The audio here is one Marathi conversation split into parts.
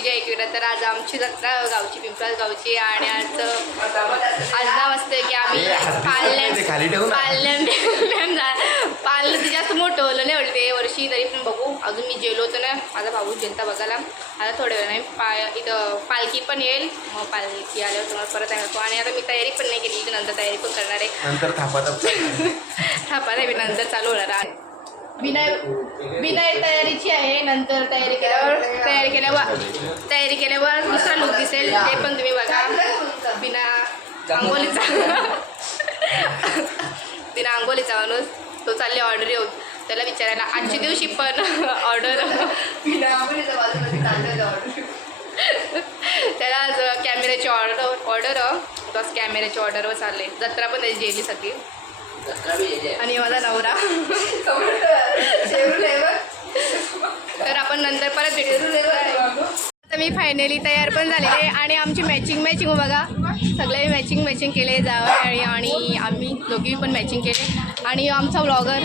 जय एकविरा तर आज आमची जत्रा गावची पिंपळास गावची आणि आज आज नाव असतं की आम्ही ना. पाल्यान पाळलं ते जास्त मोठं होलं नाही एवढं ते वर्षी तरी पण बघू. अजून मी जेलो होतो ना माझा भाऊ जेलता बघायला. आता थोड्या वेळाने पा इथं पालखी पण येईल. मग पालखी आल्यावर तुम्हाला परत सांगतो. आणि आता मी तयारी पण नाही केली नंतर तयारी पण करणार आहे. नंतर थापा थाप थापा नाही नंतर चालू होणार आहे. बिनाय तयारीची आहे नंतर तयारी केल्यावर तयारी केल्यावर तयारी केल्यावर दुसरा लुक दिसेल. ते पण तुम्ही बघा. बिना आंबोलीचा बिना आंबोलीचा माणूस तो चालले ऑर्डर येऊन. त्याला विचारायला आजच्या दिवशी पण ऑर्डर त्याला कॅमेऱ्याची ऑर्डर ऑर्डर बस कॅमेऱ्याची ऑर्डरवर चालले. जत्रा पण त्याची गेली सगळी आणि माझा नवरा. तर आपण नंतर परत भेटू आता मी फायनली तयार पण झालेले आहे आणि आमची मॅचिंग मॅचिंग हो बघा. सगळे मॅचिंग मॅचिंग केले जावं आणि आणि आम्ही दोघी पण मॅचिंग केले. आणि आमचा ब्लॉगर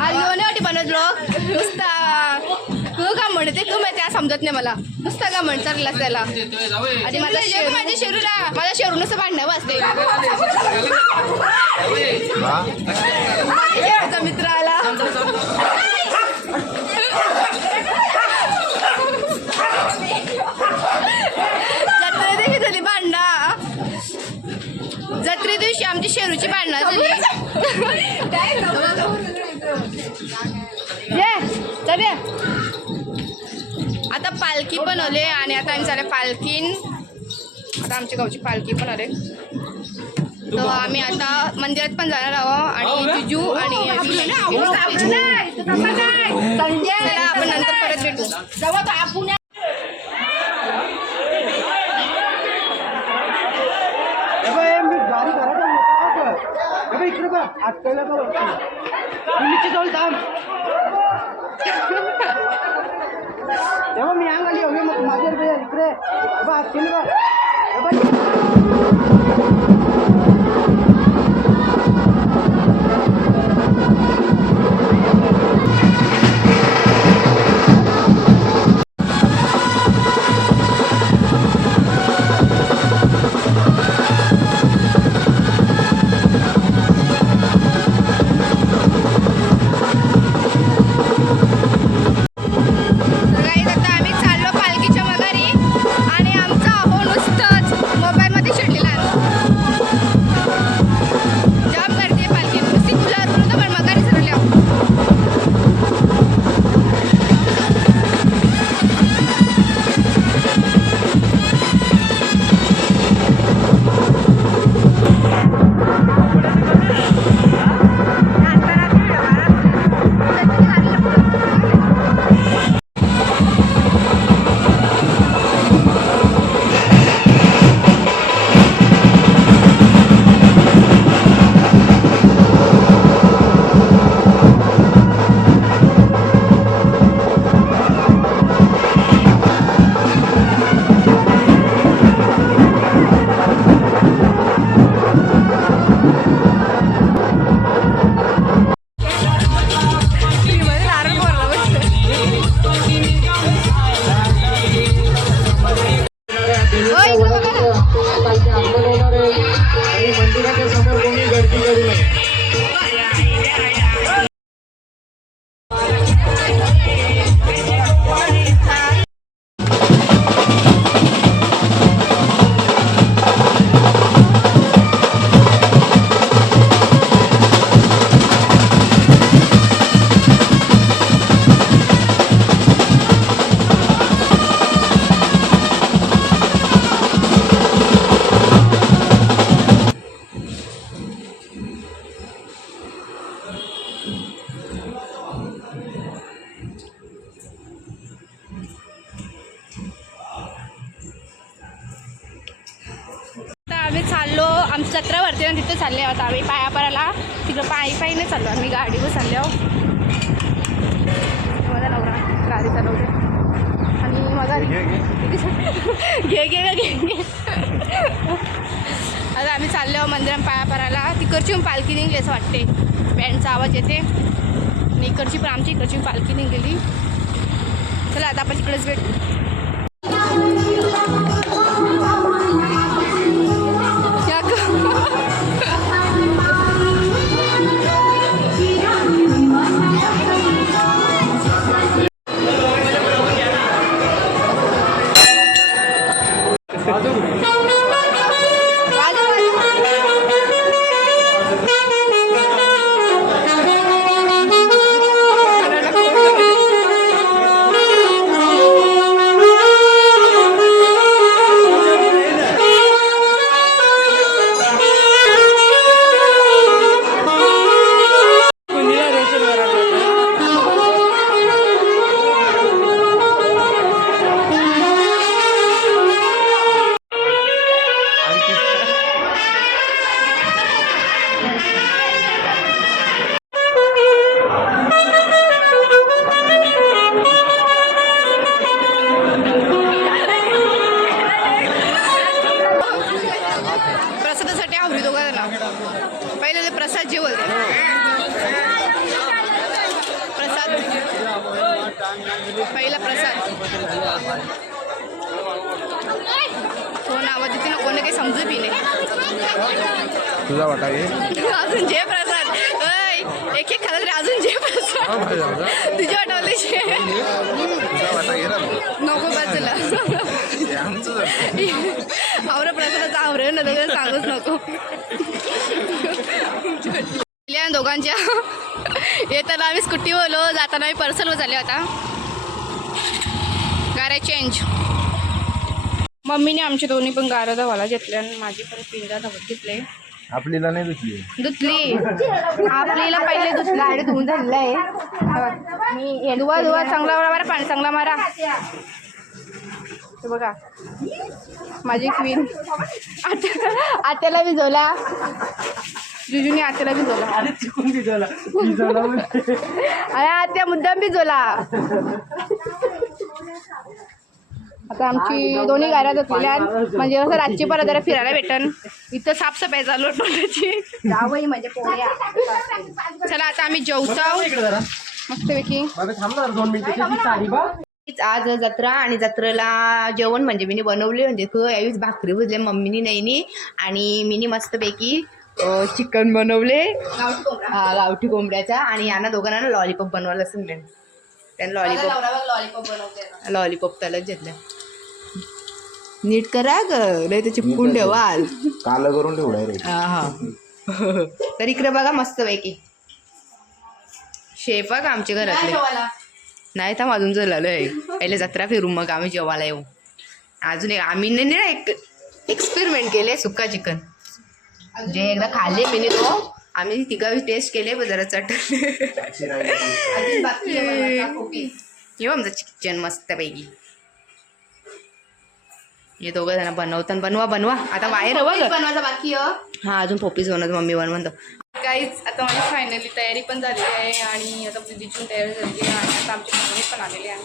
आज वाटी बनवत ब्लॉग समजत नाही मला. नुसता का म्हण चाललास त्याला आणि माझा शेरू माझ्या शेरूला माझ्या शेरू नुसतं भांडणं वाजते. शेरूचा मित्र आला जत्रे दिवशी झाली भांडा जत्रे दिवशी आमची शेरूची भांडणं झाली. ये चल. आता पालखी पण आले आणि आता आम्ही चालले पालखीन. आता आमच्या गावची पालखी पण आले. तर आम्ही आता मंदिरात पण जाणार आहोत आणि जिजू आणि चला आपण नंतर परत भेटू. आपण इकडे बघ तुम्हीची जाऊन थांब तेव्हा मी अंग आली हवी मग माझ्या रे इकडे बघ चाललो. आमची जत्रा भरते ना तिथे चालले आहोत आम्ही पायापराला तिकडं पायी पायी नाही चाललो आम्ही गाडीवर चालले आहोत माझा नवरा गाडी चालवते आणि माझा घे घे. घे आता आम्ही चाललो मंदिरात पायापराला तिकडची पण पालखी निघली असं वाटते. बँडचा आवाज येते. आणि इकडची पण आमची इकडची पालखी निघलेली चला आता आपण तिकडेच भेटू. आवरण ना दोघं सांगूच नको. दोघांच्या. येताना आम्ही स्कूटी बोलो जाताना आम्ही पर्सल झाले होता गाड्या चेंज मम्मीने आमचे दोन्ही पण गारा धवाला घेतल्या आणि माझी पण पिंजा धवत घेतले. आपलीला नाही दुसली धुतली. आपल्याला पहिले धुतला आणि धुवून झालेला आहे. मी धुवा धुवा चांगला मारा पाणी चांगला मारा. हे बघा. माझी क्वीन आत्या आत्याला भिजवला. जुजूने आत्याला भिजवला. अरे चुकून भिजवला. भिजवला म्हणजे? अरे आत्या मुद्दाम भिजवला. आता आमची दोन्ही गाड्या धुतलेल्या आहेत. म्हणजे कसं रातची परत जरा फिरायला भेटन. इथं साफसफाई चालू आहे टोटाची जावई म्हणजे पोळ्या चला आता आम्ही जेवतो. इकडे जरा. मस्तपैकी बाबा थांब ना जरा दोन मिनिटं. त्याची साडी बा आज जत्रा आणि जत्रेला जेवण म्हणजे मी बनवले. म्हणजे तू यावेळीच भाकरी बुजले मम्मीनी नाहीनी आणि मीनी मस्तपैकी चिकन बनवले. हा, गावठी कोंबड्याचा आणि यांना दोघांना ना लॉलीपॉप बनवायला असेल मी त्यांना लॉलीपॉप लॉलीपॉप त्यालाच घेतलं नीट करा ग. नाही तर चिपकून ठेवाल काल करून ठेवलाय रे. हा हा. तर इकडे बघा मस्त पैकी शेफ बघा आमच्या घरातले. नाही तर अजून झालेलं पहिले जत्रा फिरू मग आम्ही जेवायला येऊ. अजून एक आम्ही नाही ना एक एक्सपेरिमेंट केले सुक्का चिकन जे एकदा खाल्ले मी तो. आम्ही तिघावी टेस्ट केले पण जरा चटले येऊ आमचं चिकन मस्तपैकी. हे दोघं जण बनवतात बनवा बनवा. आता बाहेर बनवायचा बाकी. हा अजून पप्पीच बनवतो मम्मी बनवतो काहीच आता माझी फायनली तयारी पण झालेली आहे आणि आता दिदीची तयारी झालेली आहे आणि आता आमचे पाहुणे पण आलेले आहे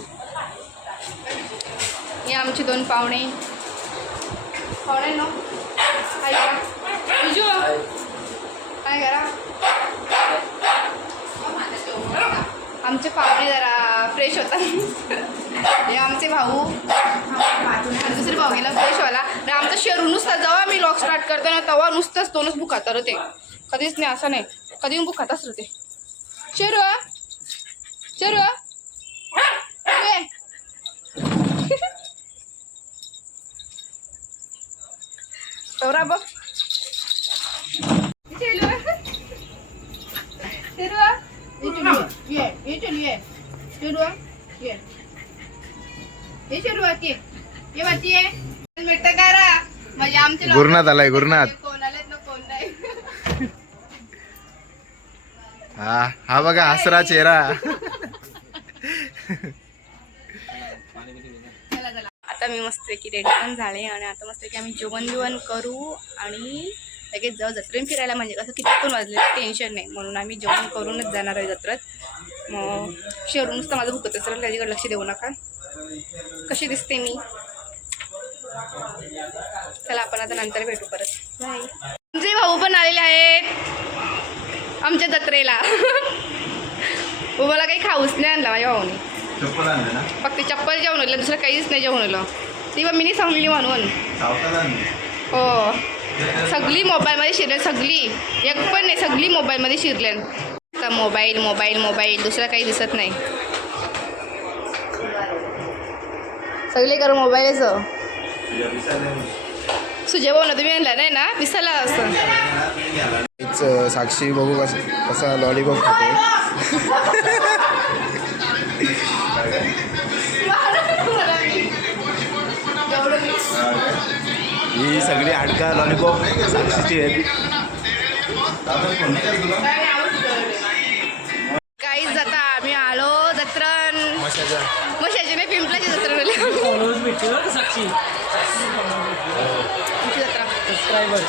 हे आमचे दोन पाहुणे. पाहुणे नो? काय करा बिजू काय करा आमचे पाहुणे जरा फ्रेश होतात. हे आमचे भाऊ. दुसरे भाऊ गेला फ्रेश व्हायला. आणि आमचं शेरू नुसता जेव्हा मी लॉक स्टार्ट करते ना तेव्हा नुसतंच दोनच बुक खातात ते. कधीच नाही असं नाही. कधी बुक खाताच ते. शेरू आ? शेरू तवरा बघ. शेरू आ? ये. ये शेरू आ, ये. ये बाती ये मिठ्ठ करा म्हणजे आमचे लोकं- गुरुनाथ आलाय, गुरुनाथ. कोण आलेत ना कोण नाही हा हा बघा हसरा चेहरा चला चला आता मी मस्त की रेडी पण झाले आणि आता मस्त की आम्ही जेवण बिवण करू आणि लगेच जाऊ जत्रेन फिरायला म्हणजे कसं किती पण वाजले टेन्शन नाही म्हणून आम्ही जेवण करूनच जाणार आहे जत्रेत मग शेवरून नुसतं माझं भुकत असेल त्याच्याकडे लक्ष देऊ नका. कशी दिसते मी? चला आपण आता नंतर भेटू परत. बाय. आमचे भाऊ पण आलेले आहेत. आमच्या जत्रेला. मला काही खाऊच नाही आणला माझ्या भाऊने. चप्पल आणलं ना? फक्त चप्पल जेवण आलं दुसरं काहीच नाही जेवण आलं ती मम्मीने सांगलेली म्हणून. हो. सगळी मोबाईलमध्ये शिरले सगळी. एक पण नाही सगळी मोबाईलमध्ये शिरले आता मोबाईल मोबाईल मोबाईल दुसरा काही दिसत नाही. सगळे करू मोबाईलच? सुजय भाऊ ना तुम्ही आणला नाही ना? विसरला असं साक्षी बघू कस कसा लॉलीपॉप खाते ही सगळी हाडका लॉलीपॉप साक्षीची आहेत. मशाची नाही पिंपलाची जत्रण आली फॉलोअर्स भेटते बरं का साक्षी? जत्रा? सबस्क्रायबर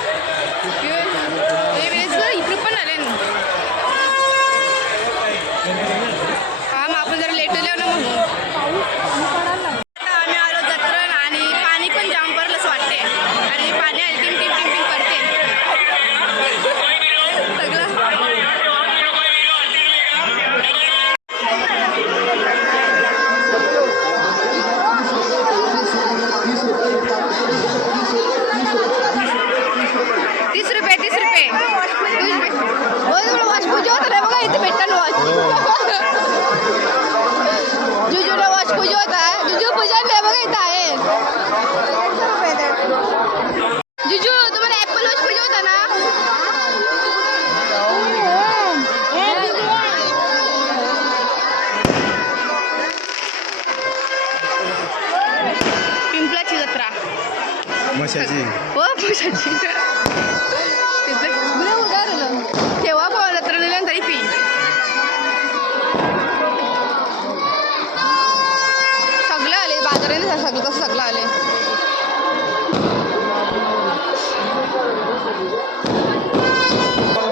सगळं आले बाजाराने सगळं कसं सगळं आले.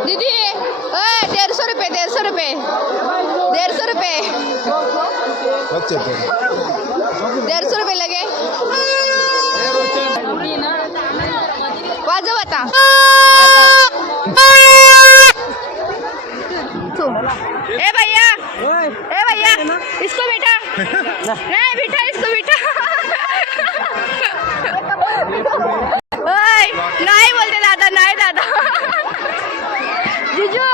दीदी अय सौ रुपये सौ रुपये. सौ रुपये. सौ रुपये लगे. वाजव आता. ए भैया. ए भैया. इसको बेटा नहीं बेटा इसको बेटा ओय नाही बोलते दादा नाही दादा. जिजू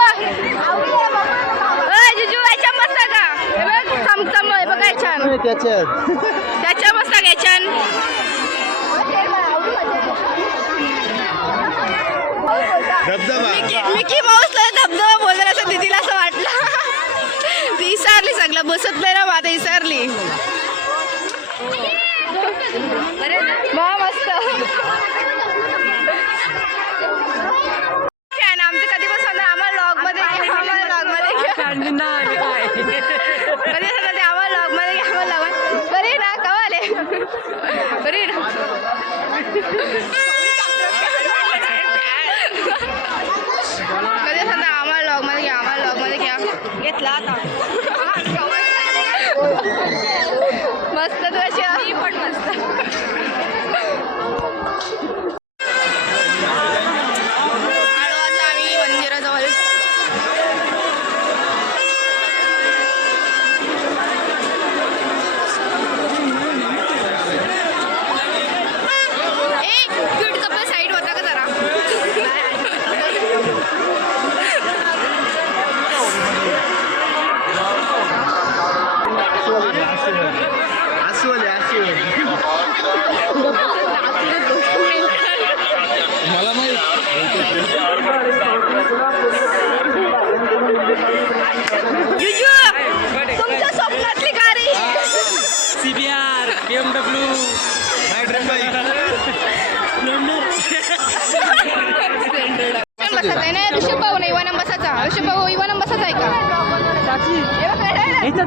जिजू याच्या मस्त का? हे बघ याच्यान त्याच्यात त्याच्या मस्त का धबधबा. मिकी माऊसला धबधबा बोलणार असं दीदीला असं वाटलं. ती विसरली सगळं बसत नाही ना माझं विसरली मा मस्त काय ना आमचं कधी आम्हाला लॉगमध्ये घ्या, आम्हाला लॉगमध्ये घ्या. कधी सांगा ते आम्हाला लॉगमध्ये घ्या, आम्हाला लॉग बरे ना कवाले बरे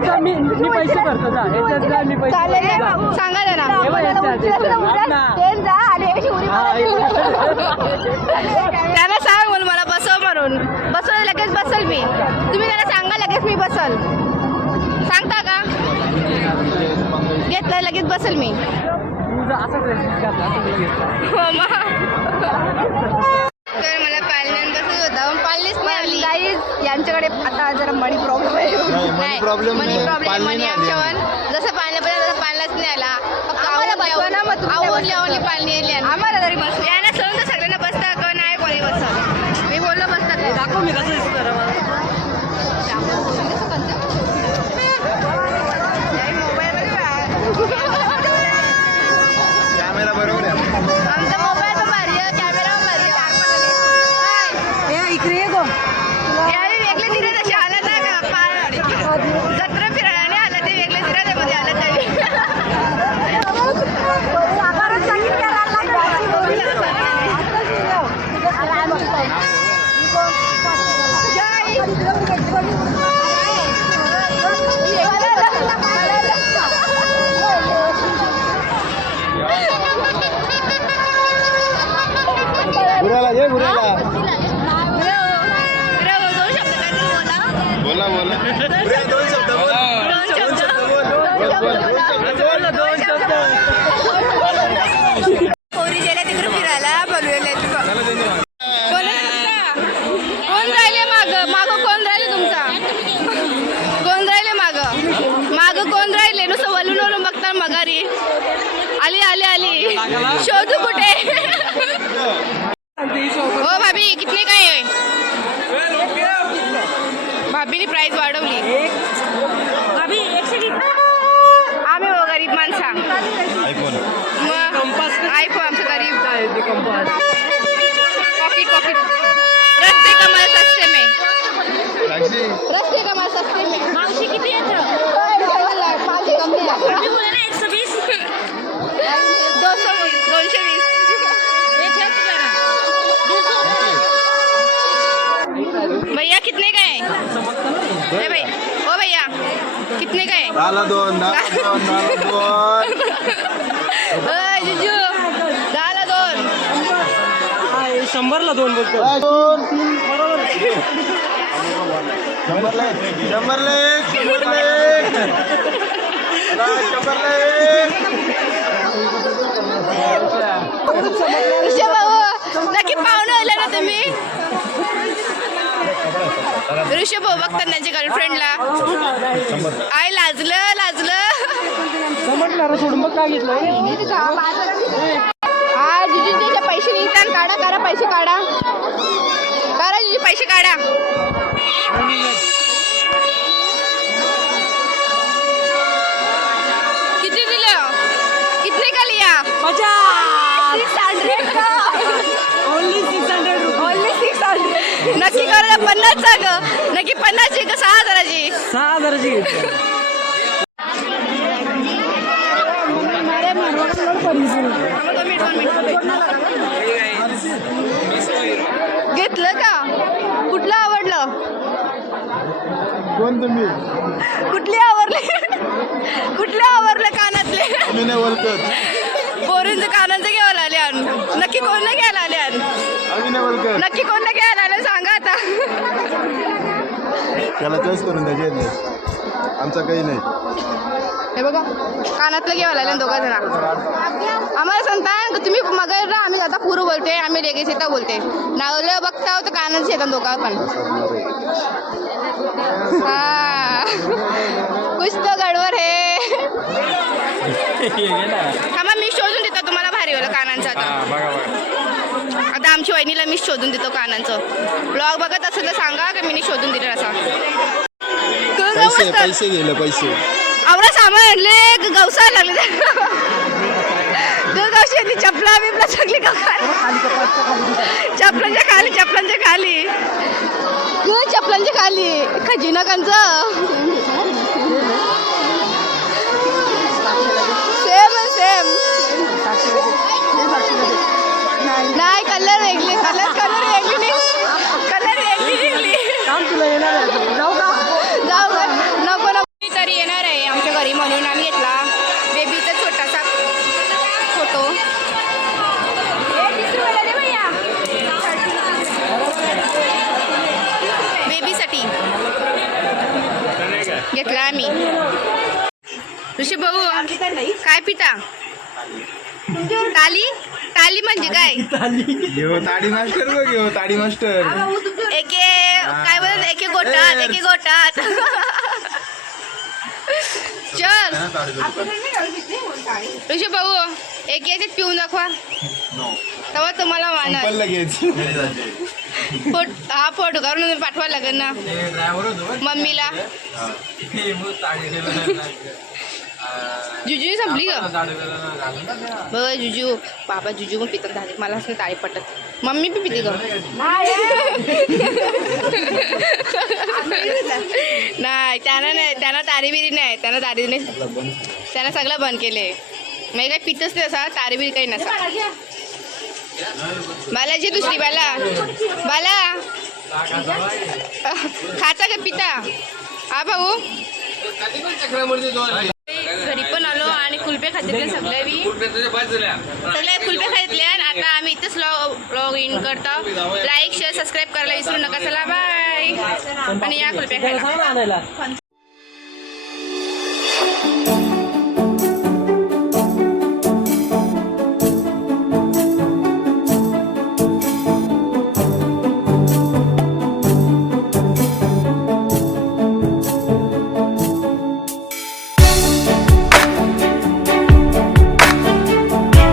जा मी मी पैसे भरतो जा ह्याच्यात जा मी पैसे चालेल भरतो, ना? जा. सांगा हे बघ. हा ना. हा, हे बघ. त्याला सांग म्हणून मला बसव म्हणून बसवलं लगेच बसल मी तुम्ही त्याला सांगा लगेच मी बसल सांगता का घेतलं लगेच बसल मी तू जा, असाच आहे, घातला, असाच घेतला. हो तर मला पालण्यान बसत होता पण पाळणीच नाही आली गाईज यांच्याकडे आता जरा problem money problem money problem money नाही आली. आमच्यावर. जसं पाळणं पाहिजे तसं पाळणंच नाही आला. फक्त आम्हाला बसवा ना मग आवडली आवडली पाणी आली आम्हाला तरी बस यांना सोडून तर सगळ्यांना बसता का? नाही कोणी बसत. मी बोललो बसतात दाखव मी कसं दिसतो जरा मला. कॅमेरा बरोबर आहे. Yeah. रस्ते कमाल सस्ते में। रस्ते कमाल सस्ते में। मावशी किती येतं माझी कमी दोनशे वीस दोनशे वीस भैया कितने का है? भाई ओ भैया कितने का है? दोन दोन दोन शंभरला दोन बोलतो. दोन तीन. बरोबर शंभरला एक. शंभरला एक शंभरला एक. चला, शंभरला एक. ऋषभ भाऊ नक्की पाहुणे आले ना तुम्ही? ऋषभ भाऊ बघतात त्यांच्या गर्लफ्रेंडला आय लाजलं लाजलं. समजलं रे सोडून बघ काय घेतलं जिजूचे पैसे निघतात काढा करा पैसे काढा. करा जिजू पैसे काढा. किती दिलं? कितने का लिया? सिक्स हंड्रेड का only six hundred only six hundred नक्की करा पन्नासचा ग. नक्की पन्नासची का सहा हजाराची. सहा हजाराची घेतली. दोन मिनिट, दोन मिनिट. घेतलं का कुठलं आवडलं कोण तुम्ही कुठले आवरले? कुठले आवरले कानातले? आम्ही नाही ओळखत पोरींचं कानाचं घ्यायला आले आण नक्की कोण नाही घ्यायला आले आम्ही नाही ओळखत नक्की कोण नाही घ्यायला आले? सांगा आता. त्याला चॉईस करून द्यायचे आमचा काही नाही. हे बघा कानातलं घ्यायला आले दोघा जण. आम्हाला सांगता तुम्ही मगर राहा आम्ही आता पुरं बोलते आम्ही लेगेच येता बोलते नावलं बघता तर कानाच येतात दोघा पण. हा. कुछ तो गडबड है. थांबा मी शोधून देतो तुम्हाला भारी वाला कानांचा आता. आता आमची वहिनीला मी शोधून देतो कानांचं. ब्लॉग बघत असेल तर सांगा का मी शोधून दिलं असा. पैसे. पैसे गेले पैसे. आवडा सामान आणले गवसा लागले. गवशी ती चपला बिपला सगळी चपलांच्या खाली चपलांच्या खाली. ग चपलांच्या खाली. खजिनकांचं सेम सेम घेतला आम्ही. ऋषी भाऊ काय पिता? ताली? ताली म्हणजे काय? ताडी मास्टर बघ घेऊ ताडी मास्टर. एके काय बोलत? एके गोटात एके गोटात. चल. ऋषी भाऊ एक याच्यात पिऊन दाखवा. तेव्हा तुम्हाला मानत पण लगेच. फोट हा फोटो काढून पाठवायला लागेल ना. मम्मीला. जुजू संपली का बघ जुजू. बाबा जुजू पण पितात झाले मला असं ताळी पटत. मम्मी पण पिते का नाही. त्यांना नाही त्यांना तारीबिरी नाही. त्यांना तारी नाही. त्यांना सगळं बंद केले मी काही पितच नाही असा तारीबिरी काही नसा. बालाजी दुसरी बाला. बाला. खाचा का पिता? हा भाऊ. घरी पण आलो आणि कुलपे खातीतले सगळे बी. सगळे कुलपे खायतले आता आम्ही इथंच लॉग इन करतो. लाईक शेअर सबस्क्राईब करायला विसरू नका. चला बाय आणि या कुलपे खायला.